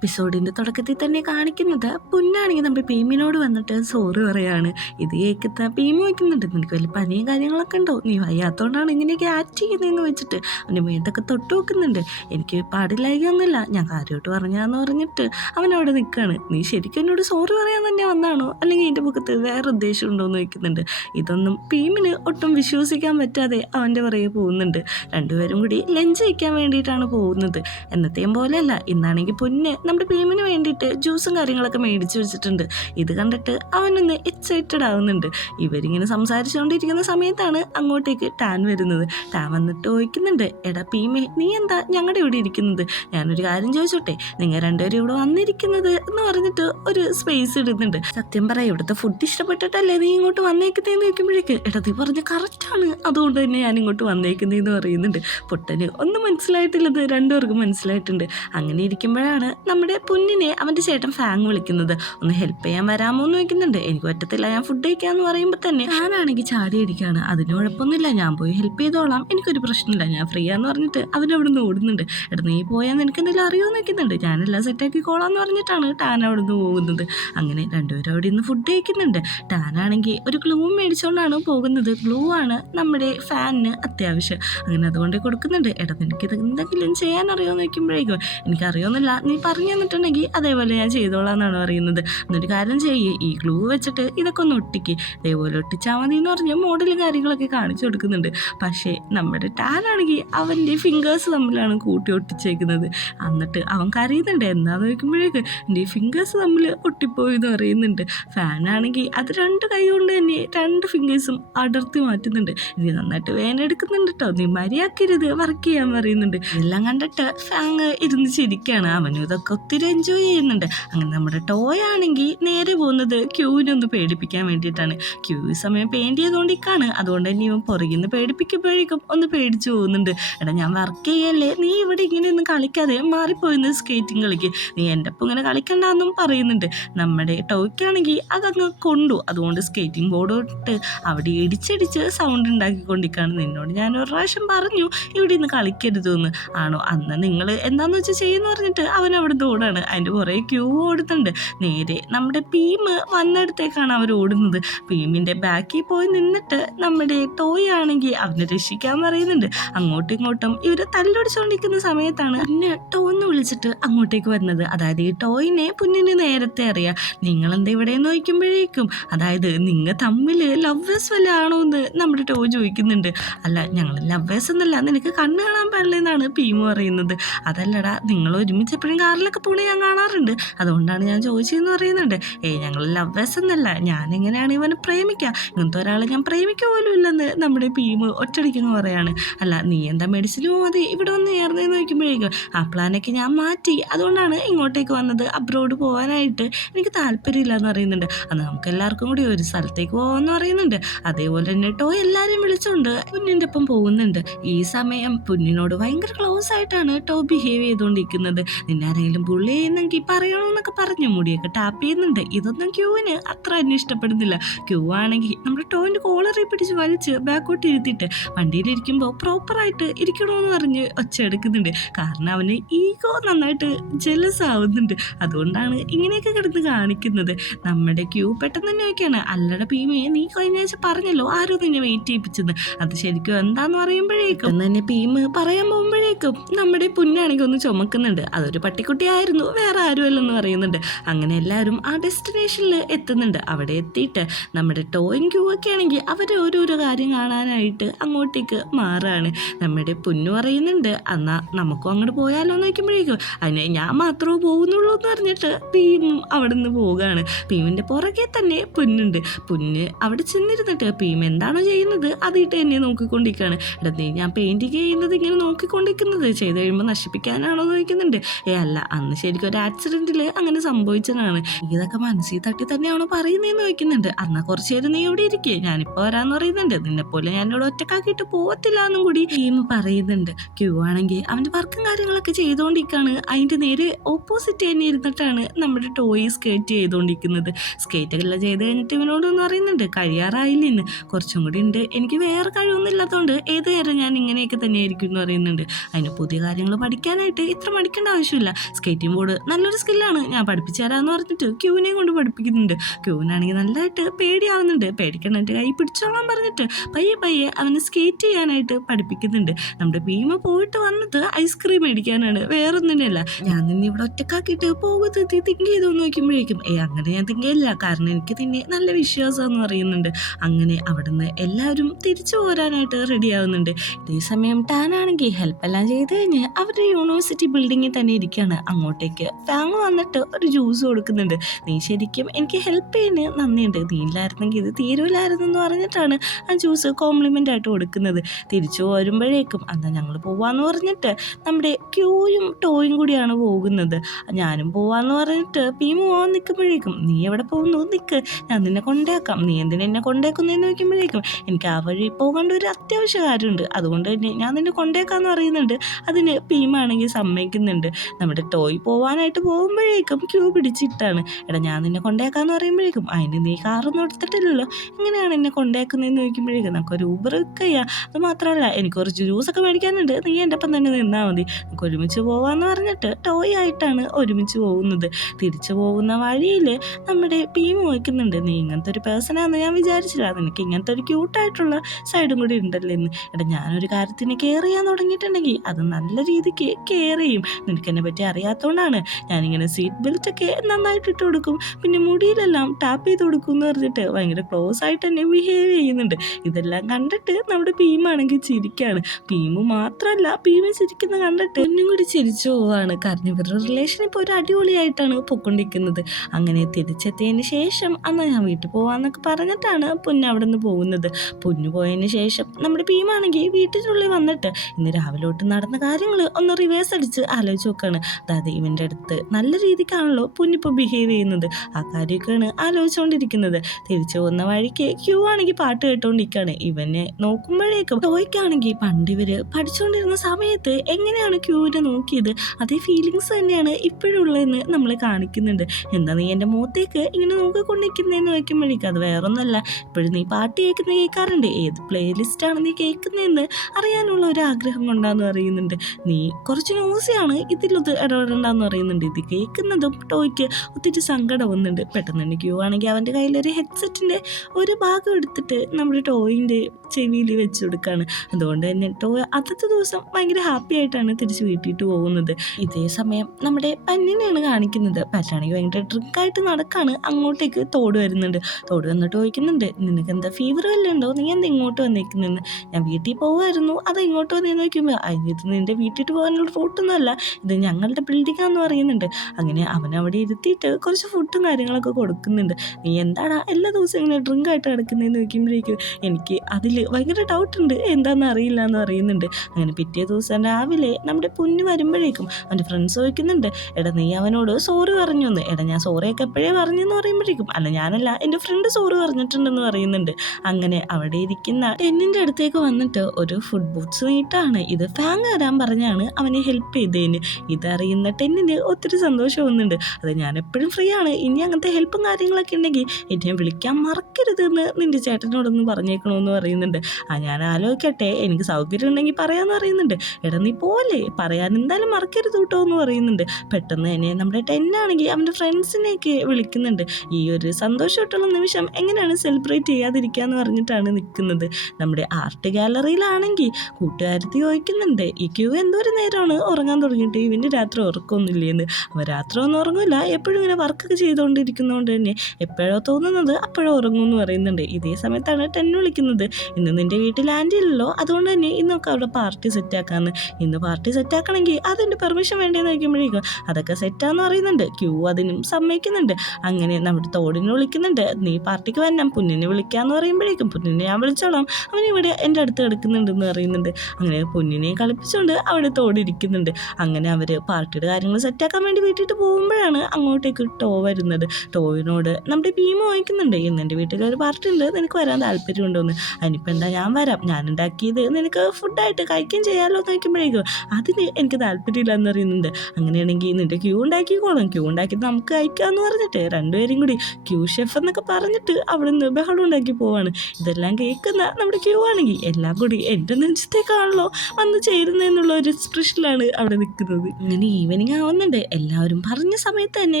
എപ്പിസോഡിന്റെ തുടക്കത്തിൽ തന്നെ കാണിക്കുന്നത് പൊന്നാണെങ്കിൽ നമ്മുടെ പീമിനോട് വന്നിട്ട് സോറി പറയാണ്. ഇത് കേൾക്കുന്ന പീമി വയ്ക്കുന്നുണ്ട്, നിനക്ക് വലിയ പനിയും കാര്യങ്ങളൊക്കെ ഉണ്ടോ, നീ വയ്യാത്തോണ്ടാണ് ഇങ്ങനെയൊക്കെ ആക്ട് ചെയ്യുന്നതെന്ന് വെച്ചിട്ട് അവൻ്റെ മേത്തൊക്കെ തൊട്ട് വെക്കുന്നുണ്ട്. എനിക്ക് പാടില്ലായികൊന്നുമില്ല, ഞാൻ കാര്യമായിട്ട് പറഞ്ഞാന്ന് പറഞ്ഞിട്ട് അവൻ അവിടെ നിൽക്കുകയാണ്. നീ ശരിക്കും എന്നോട് സോറി പറയാൻ തന്നെ വന്നാണോ, അല്ലെങ്കിൽ എൻ്റെ മുഖത്ത് വേറെ ഉദ്ദേശം ഉണ്ടോ എന്ന് വയ്ക്കുന്നുണ്ട്. ഇതൊന്നും പീമിന് ഒട്ടും വിശ്വസിക്കാൻ പറ്റാതെ അവൻ്റെ പുറകെ പോകുന്നുണ്ട്. രണ്ടുപേരും കൂടി ലഞ്ച് കഴിക്കാൻ വേണ്ടിയിട്ടാണ് പോകുന്നത്. എന്നത്തെയും പോലെയല്ല, ഇന്നാണെങ്കിൽ പൊന്ന് നമ്മുടെ പീമിന് വേണ്ടിയിട്ട് ജ്യൂസും കാര്യങ്ങളൊക്കെ മേടിച്ച് വെച്ചിട്ടുണ്ട്. ഇത് കണ്ടിട്ട് അവനൊന്ന് എക്സൈറ്റഡ് ആവുന്നുണ്ട്. ഇവരിങ്ങനെ സംസാരിച്ചുകൊണ്ടിരിക്കുന്ന സമയത്താണ് അങ്ങോട്ടേക്ക് ടാൻ വരുന്നത്. ടാൻ വന്നിട്ട് ചോദിക്കുന്നുണ്ട്, എടാ പീമേ, നീ എന്താ ഞങ്ങളുടെ ഇവിടെ ഇരിക്കുന്നത്? ഞാനൊരു കാര്യം ചോദിച്ചോട്ടെ, നിങ്ങൾ രണ്ടുപേരും ഇവിടെ വന്നിരിക്കുന്നത് എന്ന് പറഞ്ഞിട്ട് ഒരു സ്പേസ് ഇടുന്നുണ്ട്. സത്യം പറയാം, ഇവിടുത്തെ ഫുഡ് ഇഷ്ടപ്പെട്ടിട്ടല്ലേ നീ ഇങ്ങോട്ട് വന്നേക്കുന്നതെന്ന് ചോദിക്കുമ്പോഴേക്ക് എടാ നീ പറഞ്ഞ് കറക്റ്റാണ്, അതുകൊണ്ട് തന്നെ ഞാൻ ഇങ്ങോട്ട് വന്നേക്കുന്നതെന്ന് പറയുന്നുണ്ട്. പൊട്ടന് ഒന്നും മനസ്സിലായിട്ടില്ലത് രണ്ടുപേർക്കും മനസ്സിലായിട്ടുണ്ട്. അങ്ങനെ ഇരിക്കുമ്പോഴാണ് നമ്മുടെ പൊന്നിനെ അവൻ്റെ ചേട്ടൻ ഫാങ് വിളിക്കുന്നത്. ഒന്ന് ഹെൽപ്പ് ചെയ്യാൻ വരാമോ എന്ന് ചോദിക്കുന്നുണ്ട്. എനിക്ക് പറ്റത്തില്ല, ഞാൻ ഫുഡ് കഴിക്കാമെന്ന് പറയുമ്പോൾ തന്നെ ഞാനാണെങ്കിൽ ചാടി അടിക്കുകയാണ്. അതിന് കുഴപ്പമൊന്നുമില്ല, ഞാൻ പോയി ഹെൽപ്പ് ചെയ്തോളാം, എനിക്കൊരു പ്രശ്നമില്ല, ഞാൻ ഫ്രീ ആന്ന് പറഞ്ഞിട്ട് അവനവിടെ നിന്ന് ഓടുന്നുണ്ട്. എടാ നീ പോയാൽ നിനക്ക് എന്തെങ്കിലും അറിയുമെന്ന് നിൽക്കുന്നുണ്ട്. ഞാനെല്ലാം സെറ്റാക്കിക്കോളാന്ന് പറഞ്ഞിട്ടാണ് ടാൻ അവിടെ നിന്ന് പോകുന്നത്. അങ്ങനെ രണ്ടുപേരും അവിടെ നിന്ന് ഫുഡ് കഴിക്കുന്നുണ്ട്. ടാനാണെങ്കിൽ ഒരു ഗ്ലൂ മേടിച്ചുകൊണ്ടാണ് പോകുന്നത്. ഗ്ലൂ ആണ് നമ്മുടെ ഫാനിന് അത്യാവശ്യം. അങ്ങനെ അതുകൊണ്ട് കൊടുക്കുന്നുണ്ട്. എടാ നിനക്കിത് എന്തെങ്കിലും ചെയ്യാൻ അറിയുമെന്ന് ചോദിക്കുമ്പോഴേക്കും എനിക്കറിയുമെന്നില്ല, നീ പറഞ്ഞു തന്നിട്ടുണ്ടെങ്കിൽ അതേപോലെ ഞാൻ ചെയ്തോളാം എന്നാണ് പറയുന്നത്. എന്നൊരു കാര്യം ചെയ്യേ, ഈ ഗ്ലൂ വെച്ചിട്ട് ഇതൊക്കെ ഒന്ന് ഒട്ടിക്ക്, ഇതേപോലെ ഒട്ടിച്ചാൽ മതി എന്ന് പറഞ്ഞ് മോഡലും കാര്യങ്ങളൊക്കെ കാണിച്ചു കൊടുക്കുന്നുണ്ട്. പക്ഷേ നമ്മുടെ ടാനാണെങ്കിൽ അവൻ്റെ ഫിംഗേഴ്സ് തമ്മിലാണ് കൂട്ടി ഒട്ടിച്ചേക്കുന്നത്. എന്നിട്ട് അവൻ കരയുന്നുണ്ട്. എന്താന്ന് ചോദിക്കുമ്പോഴേക്ക് എൻ്റെ ഫിംഗേഴ്സ് തമ്മിൽ ഒട്ടിപ്പോയി എന്ന് പറയുന്നുണ്ട്. ഫാനാണെങ്കിൽ അത് രണ്ട് കൈ കൊണ്ട് തന്നെ രണ്ട് ഫിംഗേഴ്സും അടർത്തി മാറ്റുന്നുണ്ട്. ഇനി നന്നായിട്ട് വേനെടുക്കുന്നുണ്ട് കേട്ടോ, നീ മര്യാദക്കരുത് വർക്ക് ചെയ്യാൻ പറയുന്നുണ്ട്. എല്ലാം കണ്ടിട്ട് ഫാങ് ഇരുന്ന് ചിരിക്കുകയാണ്. അവനും ഇതൊക്കെ ഒത്തിരി എൻജോയ് ചെയ്യുന്നുണ്ട്. അങ്ങനെ നമ്മുടെ ടോയ് ആണെങ്കിൽ നേരെ പോകുന്നത് ക്യൂവിനൊന്ന് പേടിപ്പിക്കാൻ വേണ്ടിയിട്ടാണ്. ക്യൂ ഈ സമയം പെയിൻറ് ചെയ്തുകൊണ്ടിരിക്കുകയാണ്. അതുകൊണ്ട് തന്നെ ഇവൻ പുറകിൽ നിന്ന് പേടിപ്പിക്കുമ്പോഴേക്കും ഒന്ന് പേടിച്ചു പോകുന്നുണ്ട്. എടാ ഞാൻ വർക്ക് ചെയ്യല്ലേ, നീ ഇവിടെ ഇങ്ങനെയൊന്നും കളിക്കാതെ മാറിപ്പോയിന്ന് സ്കേറ്റിംഗ് കളിക്ക്, നീ എൻ്റെ ഒപ്പം ഇങ്ങനെ കളിക്കണ്ടെന്നും പറയുന്നുണ്ട്. നമ്മുടെ ടോയ്ക്കാണെങ്കിൽ അതങ്ങ് കൊണ്ടു. അതുകൊണ്ട് സ്കേറ്റിംഗ് ബോർഡ് തൊട്ട് അവിടെ ഇടിച്ചിടിച്ച് സൗണ്ട് ഉണ്ടാക്കിക്കൊണ്ടിരിക്കുകയാണ്. നിന്നോട് ഞാൻ ഒരു പ്രാവശ്യം പറഞ്ഞു ഇവിടെ നിന്ന് കളിക്കരുതെന്ന്. ആണോ, അന്ന് നിങ്ങൾ എന്താണെന്ന് വെച്ചാൽ ചെയ്യുമെന്ന് പറഞ്ഞിട്ട് അവൻ അവിടെ ഓടാണ്. അതിൻ്റെ പുറകെ ക്യൂ ഓടുന്നുണ്ട്. നേരെ നമ്മുടെ പീം വന്നിടത്തേക്കാണ് അവർ ഓടുന്നത്. പീമിൻ്റെ ബാക്കിൽ പോയി നിന്നിട്ട് നമ്മുടെ ടോയ് ആണെങ്കിൽ അവനെ രക്ഷിക്കാൻ പറയുന്നുണ്ട്. അങ്ങോട്ടും ഇങ്ങോട്ടും ഇവർ തല്ലൊടിച്ചുകൊണ്ടിരിക്കുന്ന സമയത്താണ് പിന്നെ ടോന്ന് വിളിച്ചിട്ട് അങ്ങോട്ടേക്ക് വരുന്നത്. അതായത് ഈ ടോയിനെ പുന്നിന് നേരത്തെ അറിയാം. നിങ്ങളെന്താ ഇവിടെ നോക്കുമ്പോഴേക്കും, അതായത് നിങ്ങൾ തമ്മിൽ ലവേഴ്സ് വല്ല ആണോ എന്ന് നമ്മുടെ ടോയ് ചോദിക്കുന്നുണ്ട്. അല്ല, ഞങ്ങൾ ലവേഴ്സ് എന്നല്ല, നിനക്ക് കണ്ണ് കാണാൻ പാടില്ലെന്നാണ് പീം പറയുന്നത്. അതല്ലടാ, നിങ്ങൾ ഒരുമിച്ച് എപ്പോഴും കാറിലൊക്കെ പോണേ ഞാൻ കാണാറുണ്ട്, അതുകൊണ്ടാണ് ഞാൻ ചോദിച്ചതെന്ന് പറയുന്നുണ്ട്. ഞങ്ങൾ ലവേഴ്സ് എന്നല്ല, ഞാനെങ്ങനെയാണ് ഇവനെ പ്രേമിക്കുക, ഇങ്ങനത്തെ ഒരാളെ ഞാൻ പ്രേമിക്കുക പോലും ഇല്ലെന്ന് നമ്മുടെ പീം ഒറ്റടിക്കെന്ന് പറയാണ്. അല്ല, നീ എന്താ മെഡിസിനും മതി ഇവിടെ വന്ന് ചേർന്നതെന്ന് ചോദിക്കുമ്പോഴേക്കും ആ പ്ലാനൊക്കെ ഞാൻ മാറ്റി, അതുകൊണ്ടാണ് ഇങ്ങോട്ടേക്ക് വന്നത്, അബ്രോഡ് പോകാനായിട്ട് എനിക്ക് താല്പര്യമില്ല എന്ന് പറയുന്നുണ്ട്. അന്ന് നമുക്ക് എല്ലാവർക്കും കൂടി ഒരു സ്ഥലത്തേക്ക് പോകാമെന്ന് പറയുന്നുണ്ട്. അതേപോലെ തന്നെ ടോ എല്ലാവരും വിളിച്ചുകൊണ്ട് പുന്നിൻ്റെ ഒപ്പം പോകുന്നുണ്ട്. ഈ സമയം പുന്നിനോട് ഭയങ്കര ക്ലോസ് ആയിട്ടാണ് ടോ ബിഹേവ് ചെയ്തുകൊണ്ടിരിക്കുന്നത്. നിന്നെ ആരെങ്കിലും പുള്ളി ചെയ്യുന്നെങ്കിൽ പറയണമെന്നൊക്കെ പറഞ്ഞു മുടിയൊക്കെ ടാപ്പ് ചെയ്യുന്നുണ്ട്. ഇതൊന്നും ക്യൂവിന് അത്ര തന്നെ ഇഷ്ടപ്പെടുന്നില്ല. ക്യൂ ആണെങ്കിൽ നമ്മുടെ ടോയിൻ്റെ കോളറിൽ പിടിച്ച് വലിച്ച് ബാക്കോട്ട് ഇരുത്തിയിട്ട് വണ്ടിയിലിരിക്കുമ്പോൾ പ്രോപ്പറായിട്ട് ഇരിക്കണമെന്ന് പറഞ്ഞ് ഒച്ച എടുക്കുന്നുണ്ട്. കാരണം അവന് ഈഗോ നന്നായിട്ട് ജെലസ് ആവുന്നുണ്ട്. അതുകൊണ്ടാണ് ഇങ്ങനെയൊക്കെ കിടന്ന് കാണിക്കുന്നത്. നമ്മുടെ ക്യൂ പെട്ടെന്ന് തന്നെ നോക്കിയാണ്, അല്ലട പീമയെ, നീ കഴിഞ്ഞ ആഴ്ച പറഞ്ഞല്ലോ ആരോ നിന്നെ വെയിറ്റ് ചെയ്യിപ്പിച്ചത്, അത് ശരിക്കും എന്താന്ന് പറയുമ്പോഴേക്കും തന്നെ പീം പറയാൻ പോകുമ്പോഴേക്കും നമ്മുടെ പുന്നാണെങ്കിൽ ഒന്ന് ചുമക്കുന്നുണ്ട്. അതൊരു പട്ടിക്കുട്ടിയായിരുന്നു, വേറെ ആരുമല്ലെന്ന് പറയുന്നുണ്ട്. അങ്ങനെ എല്ലാവരും ആ ഡെസ്റ്റിനേഷനിൽ എത്തുന്നുണ്ട്. അവിടെ എത്തിയിട്ട് നമ്മുടെ ടോയും ക്യൂ ഒക്കെ ആണെങ്കിൽ അവർ ഓരോരോ കാര്യം കാണാനായിട്ട് അങ്ങോട്ടേക്ക് മാറാണ്. നമ്മുടെ പുന്നു പറയുന്നുണ്ട്, എന്നാൽ നമുക്കും അങ്ങോട്ട് പോയാലോ എന്ന് വയ്ക്കുമ്പോഴേക്കും അതിന് ഞാൻ മാത്രമേ പോകുന്നുള്ളൂ എന്ന് പറഞ്ഞിട്ട് പീം അവിടെ നിന്ന് പോവുകയാണ്. പീമിൻ്റെ പുറകെ തന്നെ പുന്നുണ്ട്. പുന്ന് അവിടെ ചെന്നിരുന്നിട്ട് പീം എന്താണോ ചെയ്യുന്നത് അതിട്ട് എന്നെ നോക്കിക്കൊണ്ടിരിക്കുകയാണ്. എടാ നീ ഞാൻ പെയിൻറ്റിങ് ചെയ്യുന്നത് ഇങ്ങനെ നോക്കിക്കൊണ്ടിരിക്കുന്നത് ചെയ്ത് കഴിയുമ്പോൾ നശിപ്പിക്കാനാണോ എന്ന് ചോദിക്കുന്നുണ്ട്. അല്ല, അന്ന് ശരിക്കും ഒരു ആക്സിഡൻറ്റിൽ അങ്ങനെ സംഭവിച്ചതാണ്, ഇതൊക്കെ മനസ്സിൽ തട്ടി തന്നെയാണോ പറയുന്നതെന്ന് ചോദിക്കുന്നുണ്ട്. എന്നാൽ കുറച്ച് നേരം നീ ഇവിടെ ഇരിക്കേ, ഞാനിപ്പോൾ വരാമെന്ന് പറയുന്നുണ്ട്. നിന്നെപ്പോലെ ഞാനിവിടെ ഒറ്റക്കാക്കിയിട്ട് പോകത്തില്ല എന്നും കൂടി ടീം പറയുന്നുണ്ട്. ക്യൂ ആണെങ്കിൽ അവൻ്റെ വർക്കും കാര്യങ്ങളൊക്കെ ചെയ്തുകൊണ്ടിരിക്കുകയാണ്. അതിൻ്റെ നേരെ ഓപ്പോസിറ്റ് തന്നെ ഇരുന്നിട്ടാണ് നമ്മുടെ ടോയ് സ്കേറ്റ് ചെയ്തുകൊണ്ടിരിക്കുന്നത്. സ്കേറ്റെല്ലാം ചെയ്ത് കഴിഞ്ഞിട്ട് ഇവനോടൊന്ന് പറയുന്നുണ്ട്, കഴിയാറായില്ലെന്ന്, കുറച്ചും കൂടി ഉണ്ട്, എനിക്ക് വേറെ കഴിവൊന്നും ഇല്ലാത്തതുകൊണ്ട് ഏത് നേരം ഞാൻ ഇങ്ങനെയൊക്കെ തന്നെ ആയിരിക്കും എന്ന് പറയുന്നുണ്ട്. അതിന് പുതിയ കാര്യങ്ങൾ പഠിക്കാനായിട്ട് ഇത്ര മടിക്കേണ്ട ആവശ്യമില്ല, സ്കേറ്റിംഗ് ബോർഡ് നല്ലൊരു സ്കില്ലാണ്, ഞാൻ പഠിപ്പിച്ചു തരാമെന്ന് പറഞ്ഞിട്ട് ക്യൂവിനെയും കൊണ്ട് പഠിപ്പിക്കുന്നുണ്ട്. ക്യൂവിനാണെങ്കിൽ നല്ലതായിട്ട് പേടിയാവുന്നുണ്ട്. പേടിക്കണം, എൻ്റെ കൈ പിടിച്ചോളാൻ പറഞ്ഞിട്ട് പയ്യെ അവന് സ്കേറ്റ് ചെയ്യാനായിട്ട് പഠിപ്പിക്കുന്നുണ്ട്. നമ്മുടെ ഭീമ പോയിട്ട് വന്നത് ഐസ്ക്രീം മേടിക്കാനാണ്, വേറൊന്നിനല്ല. ഞാൻ നിന്നെ ഇവിടെ ഒറ്റക്കാക്കിയിട്ട് പോകുന്നത് തിങ്ക് ചെയ്ത് നോക്കുമ്പോഴേക്കും അങ്ങനെ ഞാൻ തിങ്ക് ചെയ്യില്ല, കാരണം എനിക്ക് നിന്നെ നല്ല വിശ്വാസമെന്ന് പറയുന്നുണ്ട്. അങ്ങനെ അവിടുന്ന് എല്ലാവരും തിരിച്ചു പോരാനായിട്ട് റെഡി ആവുന്നുണ്ട്. ഇതേസമയം ടാനാണെങ്കിൽ ഹെൽപ്പ് എല്ലാം ചെയ്ത് കഴിഞ്ഞ് അവരുടെ യൂണിവേഴ്സിറ്റി ബിൽഡിങ്ങിൽ തന്നെ ഇരിക്കുകയാണ്. അങ്ങോട്ടേക്ക് ഫാങ് വന്നിട്ട് ഒരു ജ്യൂസ് കൊടുക്കുന്നുണ്ട്. നീ ശരിക്കും എനിക്ക് ഹെൽപ്പ് ചെയ്യുന്നതിന് നന്ദിയുണ്ട്, നീ ഇല്ലായിരുന്നെങ്കിൽ ഇത് തീരുമില്ലായിരുന്നു എന്ന് പറഞ്ഞിട്ടാണ് ആ ജ്യൂസ് കോംപ്ലിമെൻ്റ് ആയിട്ട് കൊടുക്കുന്നത്. തിരിച്ചു വരുമ്പോഴേക്കും എന്നാൽ ഞങ്ങൾ പോവാന്ന് പറഞ്ഞിട്ട് നമ്മുടെ ക്യൂയും ടോയും കൂടിയാണ് പോകുന്നത്. ഞാനും പോവാന്ന് പറഞ്ഞിട്ട് ഭീമ പോകാൻ നിൽക്കുമ്പോഴേക്കും നീ എവിടെ പോകുന്നു, നിൽക്ക്, ഞാൻ നിന്നെ കൊണ്ടേക്കാം, നീ എന്തിനാ എന്നെ കൊണ്ടേക്കുന്നതെന്ന് നോക്കുമ്പോഴേക്കും എനിക്ക് ആ വഴി പോകേണ്ട ഒരു അത്യാവശ്യ കാര്യമുണ്ട്, അതുകൊണ്ട് തന്നെ ഞാൻ നിന്നെ കൊണ്ടേക്കാന്ന് പറയുന്നുണ്ട്. അതിന് ഭീമാണെങ്കിൽ സമ്മതിക്കുന്നുണ്ട്. നമ്മുടെ ടോയ് പോവാനായിട്ട് പോകുമ്പോഴേക്കും ക്യൂ പിടിച്ചിട്ടാണ്. എടാ ഞാൻ നിന്നെ കൊണ്ടേക്കാന്ന് പറയുമ്പോഴേക്കും അതിന് നീ കാറൊന്നും എടുത്തിട്ടില്ലല്ലോ, എങ്ങനെയാണ് എന്നെ കൊണ്ടേക്കുന്നതെന്ന് ചോദിക്കുമ്പോഴേക്കും നമുക്കൊരു ഊബർ ഒക്കെ ചെയ്യാം, അത് മാത്രമല്ല എനിക്ക് കുറച്ച് ജ്യൂസൊക്കെ മേടിക്കാനുണ്ട്, നീ എൻ്റെ ഒപ്പം തന്നെ നിന്നാൽ മതി, നമുക്ക് ഒരുമിച്ച് പോകാമെന്ന് പറഞ്ഞിട്ട് ടോയ് ആയിട്ടാണ് ഒരുമിച്ച് പോകുന്നത്. തിരിച്ചു പോകുന്ന വഴിയിൽ നമ്മുടെ ഭീമ വയ്ക്കുന്നുണ്ട്. നീ ഇങ്ങനത്തെ ഒരു പേഴ്സണാന്ന് ഞാൻ വിചാരിച്ചില്ല, നിനക്ക് ഇങ്ങനത്തെ ഒരു ക്യൂട്ടായിട്ടുള്ള സൈഡും കൂടി ഉണ്ടല്ലോ എന്ന്. എടാ ഞാനൊരു കാര്യത്തിന് കെയർ ചെയ്യാൻ തുടങ്ങിയിട്ടുണ്ടെങ്കിൽ അത് നല്ല രീതിക്ക് കെയർ ചെയ്യും, നിനക്കെന്നെ പറ്റി അറിയാത്തതുകൊണ്ടാണ് ഞാനിങ്ങനെ സീറ്റ് ബെൽറ്റ് ഒക്കെ നന്നായിട്ട് ഇട്ട് കൊടുക്കും, പിന്നെ മുടിയിലെല്ലാം ടാപ്പ് ചെയ്ത് കൊടുക്കും എന്ന് പറഞ്ഞിട്ട് ഭയങ്കര ക്ലോസ് ആയിട്ട് തന്നെ ബിഹേവ് ചെയ്യുന്നുണ്ട്. ഇതെല്ലാം കണ്ടിട്ട് നമ്മുടെ ഭീമാണെങ്കിൽ ചിരിക്കുകയാണ്. ഭീമു മാത്രമല്ല, ഭീമ ചിരിക്കുന്ന കണ്ടിട്ട് ഒന്നും കൂടി ചിരിച്ചു പോവാണ്. കാരണം ഇവരുടെ റിലേഷൻ ഇപ്പോൾ ഒരു അടിപൊളിയായിട്ടാണ് പൊക്കൊണ്ടിരിക്കുന്നത്. അങ്ങനെ തിരിച്ചെത്തിയതിന് ശേഷം അന്ന് ഞാൻ വീട്ടിൽ പോവാന്നൊക്കെ പറഞ്ഞിട്ടാണ് പൊന്നു അവിടെ നിന്ന് പോകുന്നത്. പൊന്നു പോയതിന് ശേഷം നമ്മുടെ ഭീമാണെങ്കിൽ വീട്ടിനുള്ളിൽ വന്നിട്ട് ഇന്ന് രാവിലെ തൊട്ട് നടന്ന കാര്യങ്ങൾ ഒന്ന് റിവേഴ്സ് അടിച്ച് ആലോചിച്ച് നോക്കുകയാണ്. അതായത് ഇവൻ്റെ അടുത്ത് നല്ല രീതിക്കാണല്ലോ പൊന്നിപ്പോൾ ബിഹേവ് ചെയ്യുന്നത്, ആ കാര്യമൊക്കെയാണ് ആലോചിച്ചുകൊണ്ടിരിക്കുന്നത്. തിരിച്ചു പോകുന്ന വഴിക്ക് ക്യൂ ആണെങ്കിൽ പാട്ട് കേട്ടോണ്ടിരിക്കുകയാണ്. ഇവനെ നോക്കുമ്പോഴേക്കും ടോയ്ക്കാണെങ്കിൽ പണ്ട് ഇവര് പഠിച്ചുകൊണ്ടിരുന്ന സമയത്ത് എങ്ങനെയാണ് ക്യൂവിനെ നോക്കിയത് അതേ ഫീലിങ്സ് തന്നെയാണ് ഇപ്പോഴുള്ളതെന്ന് നമ്മളെ കാണിക്കുന്നുണ്ട്. എന്താ നീ എൻ്റെ മുഖത്തേക്ക് ഇങ്ങനെ നോക്കിക്കൊണ്ടിരിക്കുന്നതെന്ന് വയ്ക്കുമ്പോഴേക്കും അത് വേറൊന്നല്ല, ഇപ്പോഴും നീ പാട്ട് കേൾക്കാറുണ്ട്, ഏത് പ്ലേലിസ്റ്റാണ് നീ കേൾക്കുന്നതെന്ന് അറിയാനുള്ള ഒരു ആഗ്രഹം കൊണ്ടാന്ന് പറയുന്നുണ്ട്. നീ കുറച്ച് ന്യൂസിയാണ് ഇതിലത് ഇടപെടണ്ടെന്ന് പറയുന്നുണ്ട്. ഇത് കേൾക്കുന്നതും ടോയ്ക്ക് ഒത്തിരി സങ്കടം വന്നുണ്ട്. പെട്ടെന്ന് തന്നെ ക്യൂ ആണെങ്കിൽ അവൻ്റെ കയ്യിലൊരു ഹെഡ്സെറ്റിൻ്റെ ഒരു ഭാഗം എടുത്തിട്ട് നമ്മുടെ ടോയിൻ്റെ ചെവിയിൽ വെച്ച് കൊടുക്കുകയാണ്. അതുകൊണ്ട് തന്നെ ടോയ് അന്നത്തെ ദിവസം ഭയങ്കര ഹാപ്പി ആയിട്ടാണ് തിരിച്ച് വീട്ടിട്ട് പോകുന്നത്. ഇതേ സമയം നമ്മുടെ പന്നിനെയാണ് കാണിക്കുന്നത്. പറ്റാണെങ്കിൽ ഭയങ്കര ഡ്രിങ്കായിട്ട് നടക്കാണ്. അങ്ങോട്ടേക്ക് തോട് വരുന്നുണ്ട്. തോട് വന്നിട്ട് ചോദിക്കുന്നുണ്ട്, നിനക്ക് എന്താ ഫീവർ വല്ലതും ഉണ്ടോ, നീ എന്താ ഇങ്ങോട്ട് വന്നേക്കുന്നെന്ന്. ഞാൻ വീട്ടിൽ പോകുമായിരുന്നു, അത് ഇങ്ങോട്ട് വന്നേന്ന് നോക്കുമ്പോൾ അതിനിത് നിൻ്റെ വീട്ടിട്ട് പോകാനുള്ള റൂട്ടൊന്നും അല്ല, ഇത് ഞങ്ങളുടെ ബിൽഡിങ്ങാന്ന് പറയുന്നുണ്ട്. അങ്ങനെ അവനവിടെ ഇരുത്തിയിട്ട് കുറച്ച് ഫുഡും കാര്യങ്ങളൊക്കെ കൊടുക്കുന്നുണ്ട്. നീ എന്താടാ എല്ലാ ദിവസവും ഇങ്ങനെ ഡ്രിങ്കായിട്ട് കിടക്കുന്നതെന്ന് ചോദിക്കുമ്പോഴേക്കും എനിക്ക് അതിൽ ഭയങ്കര ഡൗട്ടുണ്ട്, എന്താണെന്ന് അറിയില്ല എന്ന് പറയുന്നുണ്ട്. അങ്ങനെ പിറ്റേ ദിവസം രാവിലെ നമ്മുടെ പൊന്നു വരുമ്പോഴേക്കും അവൻ്റെ ഫ്രണ്ട്സ് ചോദിക്കുന്നുണ്ട്, എടാ നീ അവനോട് സോറി പറഞ്ഞു എന്ന്. എടാ ഞാൻ സോറിയൊക്കെ എപ്പോഴേ പറഞ്ഞെന്ന് പറയുമ്പോഴേക്കും അല്ല ഞാനല്ല, എൻ്റെ ഫ്രണ്ട് സോറി പറഞ്ഞിട്ടുണ്ടെന്ന് പറയുന്നുണ്ട്. അങ്ങനെ അവിടെ ഇരിക്കുന്ന ടെന്നിൻ്റെ അടുത്തേക്ക് വന്നിട്ട് ഒരു ഫുഡ് ബൂട്ട്സ് നീട്ടാണ്. ഇത് ഫാങ് തരാൻ പറഞ്ഞാണ് അവനെ ഹെൽപ്പ് ചെയ്തതിന്. ഇതറിയുന്ന ടെന്നിന് ഒത്തിരി സന്തോഷമാവുന്നുണ്ട്. അത് ഞാൻ എപ്പോഴും ഫ്രീ ആണ്, ഇനി അങ്ങനത്തെ ഹെൽപ്പും കാര്യങ്ങളൊക്കെ ഉണ്ടെങ്കിൽ എന്നെ വിളിക്കാൻ മറക്കരുതെന്ന് നിൻ്റെ ചേട്ടനോടൊന്ന് പറഞ്ഞേക്കണമെന്ന് പറയുന്നുണ്ട്. ഞാൻ ആലോചിക്കട്ടെ, എനിക്ക് സൗകര്യം ഉണ്ടെങ്കിൽ പറയാമെന്ന് പറയുന്നുണ്ട്. എടാ നീ പോലെ പറയാൻ എന്തായാലും മറക്കരുത് കേട്ടോ എന്ന് പറയുന്നുണ്ട്. പെട്ടെന്ന് തന്നെ നമ്മുടെ ടെന്നാണെങ്കിൽ അവൻ്റെ ഫ്രണ്ട്സിനെയൊക്കെ വിളിക്കുന്നുണ്ട്. ഈ ഒരു സന്തോഷമായിട്ടുള്ള നിമിഷം എങ്ങനെയാണ് സെലിബ്രേറ്റ് ചെയ്യാതിരിക്കുക എന്ന് പറഞ്ഞിട്ടാണ് നിൽക്കുന്നത്. നമ്മുടെ ആർട്ട് ഗാലറിയിലാണെങ്കിൽ കൂട്ടുകാരത്തി ചോദിക്കുന്നുണ്ട്, ഈ ക്യൂ എന്തോരം നേരമാണ് ഉറങ്ങാൻ തുടങ്ങിയിട്ട്, ഇവൻ്റെ രാത്രി ഉറക്കമൊന്നുമില്ലേന്ന്. അവൻ രാത്രി ഒന്നും ഉറങ്ങില്ല, എപ്പോഴും ഇങ്ങനെ വർക്കൊക്കെ ചെയ്തുകൊണ്ടിരിക്കുന്നതുകൊണ്ട് തന്നെ എപ്പോഴോ തോന്നുന്നത് അപ്പോഴോ ഉറങ്ങും എന്ന് പറയുന്നുണ്ട്. ഇതേ സമയത്താണ് ടെന്ന് വിളിക്കുന്നത്, ഇന്ന് നിൻ്റെ വീട്ടിൽ ആൻറ്റി ഇല്ലല്ലോ, അതുകൊണ്ട് തന്നെ ഇന്നൊക്കെ അവിടെ പാർട്ടി സെറ്റാക്കാമെന്ന്. ഇന്ന് പാർട്ടി സെറ്റാക്കണമെങ്കിൽ അതിൻ്റെ പെർമിഷൻ വേണ്ടതെന്ന് വയ്ക്കുമ്പോഴേക്കും അതൊക്കെ സെറ്റാന്ന് പറയുന്നുണ്ട്. ക്യൂ അതിനും സമ്മതിക്കുന്നുണ്ട്. അങ്ങനെ നമ്മുടെ തോടിനെ വിളിക്കുന്നുണ്ട്, നീ പാർട്ടിക്ക് വരണം, പൊന്നിനെ വിളിക്കാമെന്ന് പറയുമ്പോഴേക്കും പൊന്നിനെ ഞാൻ വിളിച്ചോളാം, അവനിവിടെ എൻ്റെ അടുത്ത് കിടക്കുന്നുണ്ടെന്ന് പറയുന്നുണ്ട്. അങ്ങനെ പൊന്നിനെ കളിപ്പിച്ചുകൊണ്ട് അവിടെ തോടിരിക്കുന്നുണ്ട്. അങ്ങനെ അവർ പാർട്ടിയുടെ കാര്യങ്ങൾ സെറ്റാക്കാൻ വേണ്ടി വീട്ടിട്ട് പോകുമ്പോഴാണ് അങ്ങോട്ടേക്ക് ടോ വരുന്നത്. ടോയിനോട് നമ്മുടെ ഭീമ വാങ്ങിക്കുന്നുണ്ട്, ഇന്ന് എൻ്റെ വീട്ടിലൊരു പാർട്ടി ഉണ്ട്, നിനക്ക് വരാൻ താല്പര്യമുണ്ടോയെന്ന്. അതിനിപ്പോൾ എന്താ ഞാൻ വരാം, ഞാൻ ഉണ്ടാക്കിയത് നിനക്ക് ഫുഡായിട്ട് കഴിക്കുകയും ചെയ്യാമല്ലോ എന്ന് ചോദിക്കുമ്പോഴേക്കും അതിന് എനിക്ക് താല്പര്യമില്ല എന്ന് പറയുന്നുണ്ട്. അങ്ങനെയാണെങ്കിൽ നിൻ്റെ ക്യൂ ഉണ്ടാക്കിക്കോളും, ക്യൂ ഉണ്ടാക്കിയിട്ട് നമുക്ക് കഴിക്കാമെന്ന് പറഞ്ഞിട്ട് രണ്ടുപേരും കൂടി ക്യൂ ഷെഫ് എന്നൊക്കെ പറഞ്ഞിട്ട് അവിടെ നിന്ന് ബഹളം ഉണ്ടാക്കി പോവാണ്. ഇതെല്ലാം കേൾക്കുന്ന നമ്മുടെ ക്യൂ ആണെങ്കിൽ എല്ലാം കൂടി എൻ്റെ നെഞ്ചത്തേക്കാണല്ലോ വന്ന് ചേരുന്നതെന്നുള്ള ഒരു എക്സ്പ്രഷനിലാണ് അവിടെ നിൽക്കുന്നത്. ഇങ്ങനെ ഈവൻ ഈവനിങ് ആവുന്നുണ്ട്. എല്ലാവരും പറഞ്ഞ സമയത്ത് തന്നെ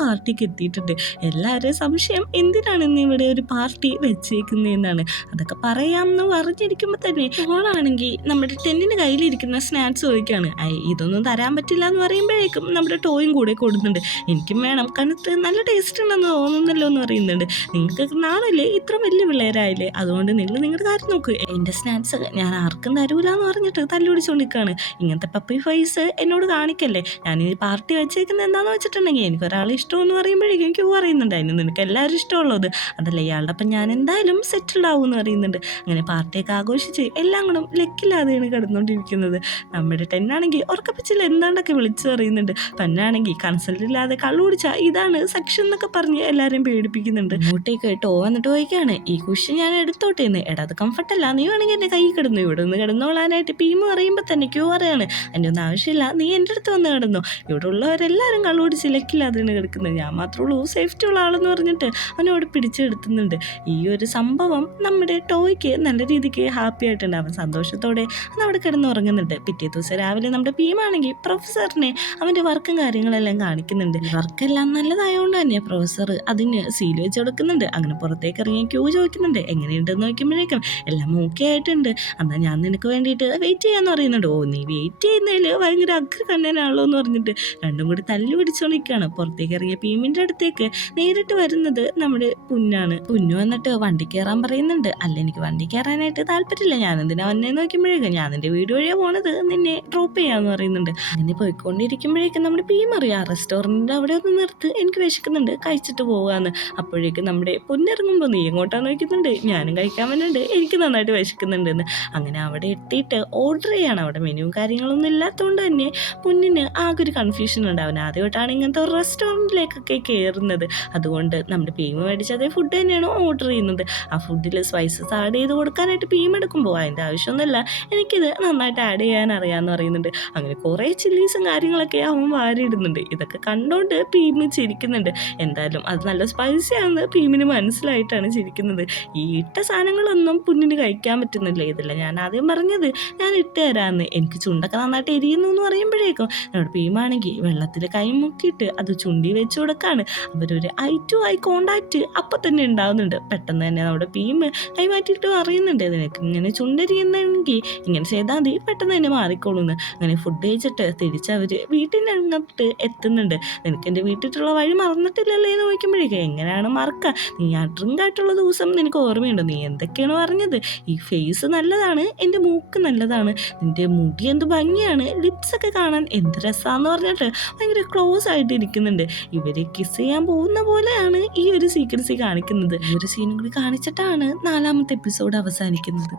പാർട്ടിക്ക് എത്തിയിട്ടുണ്ട്. എല്ലാവരുടെയും സംശയം എന്തിനാണ് ഇന്ന് ഇവിടെ ഒരു പാർട്ടി വെച്ചേക്കുന്നതെന്നാണ്. അതൊക്കെ പറയാമെന്ന് പറഞ്ഞിരിക്കുമ്പോൾ തന്നെ ഓളാണെങ്കിൽ നമ്മുടെ ടെന്നിന് കയ്യിലിരിക്കുന്ന സ്നാക്സ് ചോദിക്കുകയാണ്. ഇതൊന്നും തരാൻ പറ്റില്ല എന്ന് പറയുമ്പോഴേക്കും നമ്മുടെ ടോയും കൂടെ കൊടുക്കുന്നുണ്ട്. എനിക്കും വേണം, കണ്ടിട്ട് നല്ല ടേസ്റ്റ് ഉണ്ടെന്ന് തോന്നുന്നല്ലോ എന്ന് പറയുന്നുണ്ട്. നിങ്ങൾക്ക് നാളല്ലേ ഇത്ര വലിയ പിള്ളേരായില്ലേ, അതുകൊണ്ട് നിങ്ങൾ നിങ്ങളുടെ കാര്യം നോക്ക്, എൻ്റെ സ്നാക്സ് ഞാൻ ആർക്കും തരൂല എന്ന് പറഞ്ഞിട്ട് തല്ലുപിടിച്ചുകൊണ്ടിരിക്കുകയാണ്. ഇങ്ങനത്തെ പപ്പി ഫേസ് എന്നോട് കാണിക്കല്ലേ, ഞാൻ ഈ പാർട്ടി വെച്ചേക്കുന്നത് എന്താണെന്ന് വെച്ചിട്ടുണ്ടെങ്കിൽ എനിക്കൊരാളെ ഇഷ്ടമെന്ന് പറയുമ്പോഴേക്കും ക്യൂ പറയുന്നുണ്ട്. അതിന് നിനക്ക് എല്ലാവരും ഇഷ്ടമുള്ളത് അതല്ല, ഇയാളുടെ അപ്പം ഞാൻ എന്തായാലും സെറ്റിൽഡ് ആവും എന്ന് പറയുന്നുണ്ട്. അങ്ങനെ പാർട്ടിയൊക്കെ ആഘോഷിച്ച് എല്ലാം കൂടെ ലക്കില്ലാതെയാണ് കിടന്നുകൊണ്ടിരിക്കുന്നത്. നമ്മുടെ ടെന്നാണെങ്കിൽ ഉറക്കപ്പിച്ചിൽ എന്താണ്ടൊക്കെ വിളിച്ചു പറയുന്നുണ്ട്. പന്നാണെങ്കിൽ കൺസൾട്ട് ഇല്ലാതെ കള്ളുപിടിച്ച ഇതാണ് സെക്ഷൻ എന്നൊക്കെ പറഞ്ഞ് എല്ലാവരെയും പേടിപ്പിക്കുന്നുണ്ട്. അങ്ങോട്ടേക്ക് ടോ വന്നിട്ട് ചോദിക്കുകയാണ്, ഈ കുഷൻ ഞാൻ എടുത്തോട്ടേന്ന്. എടാ അത് കംഫർട്ടല്ല, നീ വേണമെങ്കിൽ എൻ്റെ കൈ കിടന്നു, ഇവിടെ ഒന്ന് കിടന്നോളാനായിട്ട് പീമ് പറയുമ്പോൾ തന്നെ ക്യൂ പറയാണ്. എൻ്റെ ഒന്നും ആവശ്യമില്ല, നീ എൻ്റെ അടുത്ത് വന്ന് കിടന്നു. ഇവിടെ ഉള്ളവരെല്ലാവരും കള്ളുപിടിച്ച് ലക്കില്ലാതെയാണ് കിടക്കുന്നത്, ഞാൻ മാത്രമേ ഉള്ളൂ സേഫ്റ്റി ഉള്ള ആളെന്ന് പറഞ്ഞിട്ട് അവനോട് പിടിച്ചെടുത്തുന്നുണ്ട്. ഈ ഒരു സംഭവം നമ്മുടെ ടോയ്ക്ക് നല്ല രീതിക്ക് ഹാപ്പി ആയിട്ടുണ്ട്. അവൻ സന്തോഷത്തോടെ അന്ന് അവിടെ കിടന്നുറങ്ങുന്നുണ്ട്. പിറ്റേ ദിവസം രാവിലെ നമ്മുടെ പീമാണെങ്കിൽ പ്രൊഫസറിനെ അവൻ്റെ വർക്കും കാര്യങ്ങളെല്ലാം കാണിക്കുന്നുണ്ട്. വർക്കെല്ലാം നല്ലതായതുകൊണ്ട് തന്നെ പ്രൊഫസർ അതിന് സീൽ വെച്ച് കൊടുക്കുന്നുണ്ട്. അങ്ങനെ പുറത്തേക്ക് ഇറങ്ങി ക്യൂ ചോദിക്കുന്നുണ്ട്. എങ്ങനെയുണ്ടെന്ന് നോക്കുമ്പോഴേക്കും എല്ലാം ഓക്കെ ആയിട്ടുണ്ട്, എന്നാൽ ഞാൻ നിനക്ക് വേണ്ടിയിട്ട് വെയിറ്റ് ചെയ്യാന്ന് പറയുന്നുണ്ട്. ഓ നീ വെയിറ്റ് ചെയ്യുന്നതിൽ ഭയങ്കര അഗ്രകണ്ണനാണല്ലോ എന്ന് പറഞ്ഞിട്ട് രണ്ടും കൂടി തല്ലു പിടിച്ചോണ്ടിരിക്കുകയാണ്. പുറത്തേക്ക് ഇറങ്ങിയ പീമിൻ്റെ അടുത്തേക്ക് നേരിട്ട് വരുന്നത് നമ്മുടെ പുന്നാണ്. പുന്നു വന്നിട്ട് വണ്ടി കയറാൻ പറയുന്നുണ്ട്. അല്ല എനിക്ക് വണ്ടി കയറാനായിട്ട് താല്പര്യമില്ല, ഞാൻ എന്തിനാ വന്നേ നോക്കുമ്പോഴേക്കും ഞാൻ നിന്റെ വീട് വഴിയാണ് പോണത്, നിന്നെ ഡ്രോപ്പ് ചെയ്യാന്ന് പറയുന്നുണ്ട്. അങ്ങനെ പോയിക്കൊണ്ടിരിക്കുമ്പോഴേക്കും നമ്മുടെ പീം അറിയാം റെസ്റ്റോറൻറ്റിൻ്റെ അവിടെ ഒന്ന് നിർത്ത്, എനിക്ക് വിശക്കുന്നുണ്ട്, കഴിച്ചിട്ട് പോകാമെന്ന്. അപ്പോഴേക്കും നമ്മുടെ പൊന്നിറങ്ങുമ്പോൾ നീ എങ്ങോട്ടാന്ന് നോക്കുന്നുണ്ട്. ഞാനും കഴിക്കാൻ വേണ്ടിയുണ്ട്, എനിക്ക് നന്നായിട്ട് വിശക്കുന്നുണ്ടെന്ന്. അങ്ങനെ അവിടെ എത്തിയിട്ട് ഓർഡർ ചെയ്യാണ്. അവിടെ മെനുവും കാര്യങ്ങളൊന്നും ഇല്ലാത്തതുകൊണ്ട് തന്നെ പൊന്നിന് ആകെ ഒരു കൺഫ്യൂഷൻ ഉണ്ട്. അവൻ ആദ്യമായിട്ടാണ് ഇങ്ങനത്തെ ഒരു റെസ്റ്റോറൻറ്റിലേക്കൊക്കെ കയറുന്നത്. അതുകൊണ്ട് നമ്മുടെ പീമ മേടിച്ച അതേ ഫുഡ് തന്നെയാണ് ഓർഡർ ചെയ്യുന്നത്. ആ ഫുഡിൽ സ്പൈസസ് ആഡ് ചെയ്ത് കൊടുക്കാനായിട്ട് പീം എടുക്കുമ്പോൾ അതിൻ്റെ ആവശ്യമൊന്നുമില്ല, എനിക്കിത് നന്നായിട്ട് ആഡ് ചെയ്യാൻ അറിയാമെന്ന് പറയുന്നുണ്ട്. അങ്ങനെ കുറേ ചില്ലീസും കാര്യങ്ങളൊക്കെ അവൻ വാരിയിടുന്നുണ്ട്. ഇതൊക്കെ കണ്ടുകൊണ്ട് പീമ് ചിരിക്കുന്നുണ്ട്. എന്തായാലും അത് നല്ല സ്പൈസി ആണെന്ന് പീമിന് മനസ്സിലായിട്ടാണ് ചിരിക്കുന്നത്. ഈ ഇട്ട സാധനങ്ങളൊന്നും പുന്നിന് കഴിക്കാൻ പറ്റുന്നില്ല. ഇതില്ല ഞാൻ ആദ്യം പറഞ്ഞത്, ഞാൻ ഇട്ട് തരാമെന്ന്. എനിക്ക് ചുണ്ടൊക്കെ നന്നായിട്ട് എരിയുന്നു എന്ന് പറയുമ്പോഴേക്കും എന്നോട് പീമാണെങ്കിൽ വെള്ളത്തിൽ കൈ മുക്കിയിട്ട് അത് ചുണ്ടി വെച്ച് കൊടുക്കാണ്. അവരൊരു ഐ ടു ഐ കോണ്ടാക്റ്റ് അപ്പം തന്നെ ഉണ്ടാകുന്നുണ്ട്. പെട്ടെന്ന് തന്നെ നമ്മുടെ പീമ് കൈമാറ്റിയിട്ട് അറിയുന്നുണ്ട്, നിനക്ക് ഇങ്ങനെ ചുണ്ടരിയുന്നെങ്കിൽ ഇങ്ങനെ ചെയ്താൽ മതി, പെട്ടെന്ന് തന്നെ മാറിക്കോളൂന്ന്. അങ്ങനെ ഫുഡ് കഴിച്ചിട്ട് തിരിച്ചവർ വീട്ടിനകത്ത് എത്തുന്നുണ്ട്. നിനക്ക് എൻ്റെ വീട്ടിലുള്ള വഴി മറന്നിട്ടില്ലല്ലേ എന്ന് ചോദിക്കുമ്പോഴേക്കും എങ്ങനെയാണ് മറക്കുക, നീ ആ ഡ്രിങ്ക് ആയിട്ടുള്ള ദിവസം നിനക്ക് ഓർമ്മയുണ്ടോ, നീ എന്തൊക്കെയാണ് പറഞ്ഞത്, ഈ ഫേസ് നല്ലതാണ്, എൻ്റെ മൂക്ക് നല്ലതാണ്, നിൻ്റെ മുടി എന്ത് ഭംഗിയാണ്, ലിപ്സൊക്കെ കാണാൻ എന്ത് രസമാണെന്ന് പറഞ്ഞിട്ട് ഭയങ്കര ക്ലോസ് ആയിട്ട് ഇരിക്കുന്നുണ്ട്. ഇവർ കിസ് ചെയ്യാൻ പോകുന്ന പോലെയാണ് ഈ ഒരു സീക്വൻസി കാണിക്കുന്നത്. ഈ ഒരു സീനും കൂടി കാണിച്ചിട്ടാണ് 4ാമത്തെ എപ്പിസോഡ് അവസാനിക്കുന്നത്.